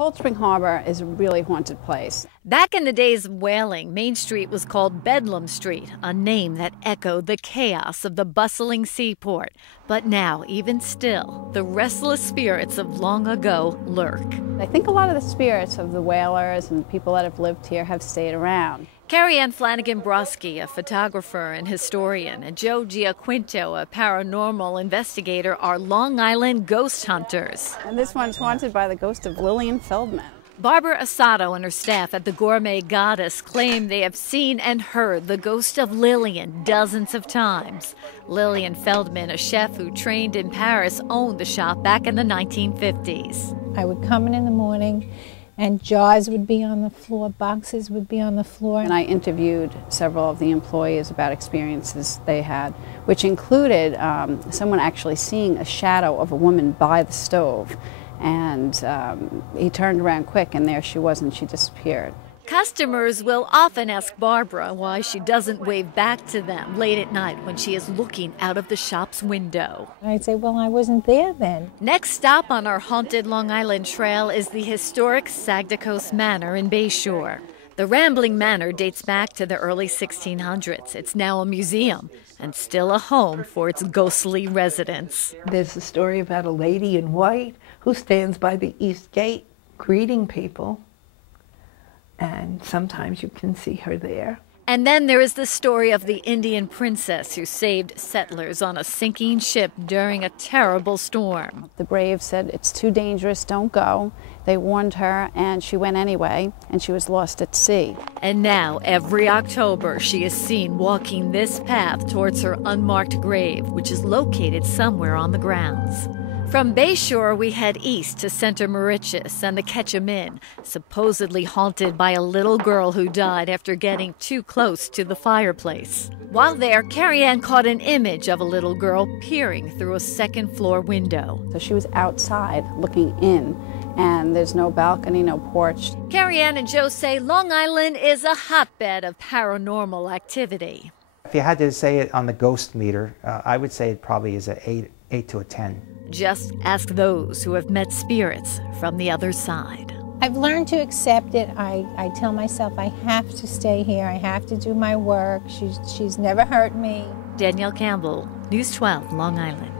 Cold Spring Harbor is a really haunted place. Back in the days of whaling, Main Street was called Bedlam Street, a name that echoed the chaos of the bustling seaport. But now, even still, the restless spirits of long ago lurk. I think a lot of the spirits of the whalers and people that have lived here have stayed around. Carrie Ann Flanagan-Broski, a photographer and historian, and Joe Giaquinto, a paranormal investigator, are Long Island ghost hunters. And this one's haunted by the ghost of Lillian Feldman. Barbara Asato and her staff at the Gourmet Goddess claim they have seen and heard the ghost of Lillian dozens of times. Lillian Feldman, a chef who trained in Paris, owned the shop back in the 1950s. I would come in the morning and jars would be on the floor, boxes would be on the floor. And I interviewed several of the employees about experiences they had, which included someone actually seeing a shadow of a woman by the stove. And he turned around quick, and there she was, and she disappeared. Customers will often ask Barbara why she doesn't wave back to them late at night when she is looking out of the shop's window. I'd say, well, I wasn't there then. Next stop on our haunted Long Island Trail is the historic Sagdacost Manor in Bayshore. The rambling manor dates back to the early 1600s. It's now a museum and still a home for its ghostly residents. There's a story about a lady in white who stands by the east gate greeting people, and sometimes you can see her there. And then there is the story of the Indian princess who saved settlers on a sinking ship during a terrible storm. The Braves said, "It's too dangerous, don't go." They warned her, and she went anyway, and she was lost at sea. And now, every October, she is seen walking this path towards her unmarked grave, which is located somewhere on the grounds. From Bayshore, we head east to Center Moriches and the Ketchum Inn, supposedly haunted by a little girl who died after getting too close to the fireplace. While there, Carrie Ann caught an image of a little girl peering through a second-floor window. So she was outside looking in, and there's no balcony, no porch. Carrie Ann and Joe say Long Island is a hotbed of paranormal activity. If you had to say it on the ghost meter, I would say it probably is an 8 to a 10. Just ask those who have met spirits from the other side. I've learned to accept it. I tell myself I have to stay here. I have to do my work. She's never hurt me. Danielle Campbell, News 12, Long Island.